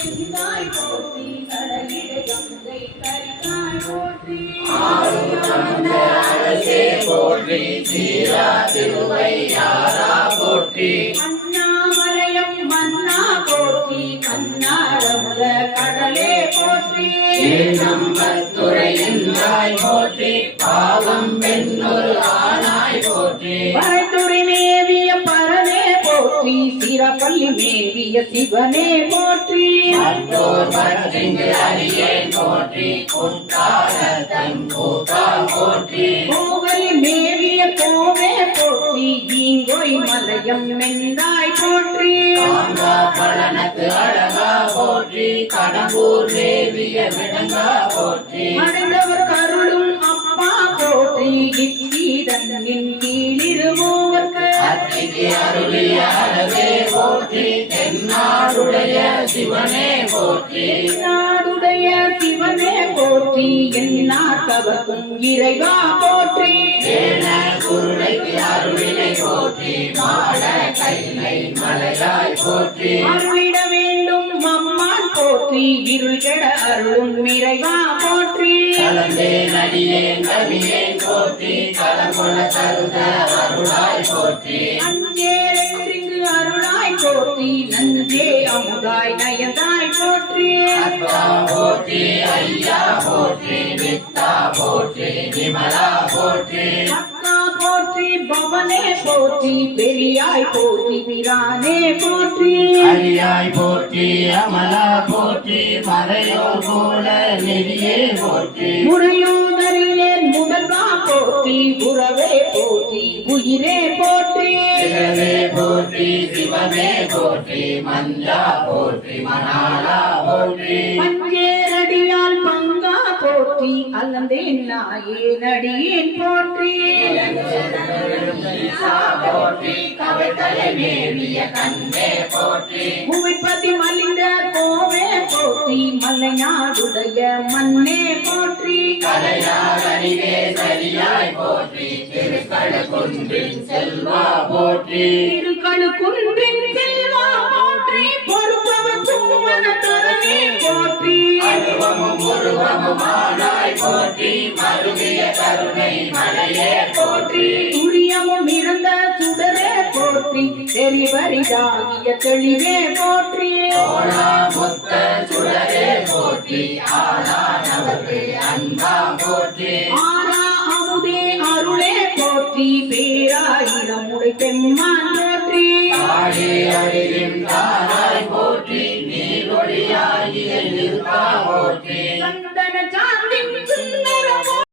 எந்தாய் போற்றி கரையிடை கங்கை கரிகாய் போற்றி. அரசே போற்றி சீரா திருவையாரா போற்றி அண்ணாமலையம் மன்னா போற்றி கண்ணாடமுல கடலே போற்றி. போற்றி பாவம் ஆனாய் போற்றி மேவிய பரனே போற்றி சிறப்பள்ளி மேவிய சிவனே போற்றி மற்றோர் பற்றிங்கு அறியேன் போற்றி குற்றால தன் கூத்தால் போற்றி. கோவலி மேவிய கோவே போற்றி ஈங்கோய் மலையம் மெந்தாய் போற்றி. பழனத்து அழகா போற்றி கடம்பூர் தேவிய விடங்கா போற்றி. அடைந்தவர் கருளும் அப்பா போற்றி இக்கீதனின் கீழிருமூவர்க்கு அத்திக்கு போற்றி தென்னாடுடைய சிவனே போற்றி. நாடுடைய சிவனே போற்றி. என்னாட்டவர்க்கும் இறைவா போற்றி. குருளைக்கு அருளினை போற்றி. மாட கைலை மலையாய் போற்றி. அருளிட வேண்டும் அம்மான் போற்றி. இருள் கெட அருளும் இறைவா போற்றி. கலந்தே நடியேன் கவியேன் போற்றி. கலங்குண தருத அருளாய் போற்றி. அருளாய் போற்றி நஞ்சே அமுதாய் நயந்தாய் போற்றி அத்தா போற்றி ஐயா போற்றி நித்தா போற்றி விமலா போற்றி அக்கா போற்றி பவனே போற்றி பெரியாய் போற்றி பிரானே போற்றி அரியாய் போற்றி அமலா போற்றி மறையோர் போல நெறியே போற்றி முறையோதரிலேன் போற்றி சிவமே போற்றி மஞ்சா போற்றி மணாலா போற்றி. பஞ்சேரடியால் பங்கா போற்றி அல்லந்தேன் நாயே நடியேன் போற்றி போற்றி கவித்தலை மேவிய கண்ணே போற்றி. பூமிப்பதி மலிந்த கோவே போற்றி மலைநாடுடைய மண்ணே போற்றி. கலையார் அறிவே சரியாய் போற்றி திருக்கட குன்றின் செல்வா போற்றி. திருக்கழு குன்றின் செல்வா போற்றி. பொறுப்பவர் சும்மன தரணே போற்றி. அருவமும் உருவமும் ஆனாய் போற்றி. மருவிய கருணை மலையே போற்றி. துரியமும் இருந்த சுடரே போற்றி. தெரிவரிதாகிய தெளிவே போற்றி. முத்த சுடரே போற்றி. ஆளானவர்க்கு அன்பா போற்றி. பெண்மான் போற்றி. ஆடி அறிகின்றாராய் போற்றி.